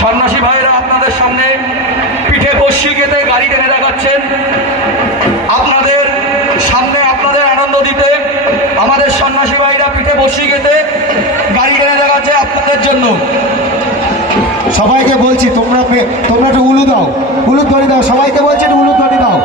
সন্ন্যাসী ভাইরা আপনাদের সামনে পিঠে বর্ষি গেতে গাড়ি টেনে দেখাচ্ছেন। আপনাদের সামনে আপনাদের আনন্দ দিতে আমাদের সন্ন্যাসী ভাইরা পিঠে বর্ষি গেতে গাড়ি টেনে দেখাচ্ছে আপনাদের জন্য। সবাইকে বলছি তোমরা একটু উলু দাও, উলুধ্বনি দাও, সবাইকে বলছি একটু উলুধ্বনি দাও।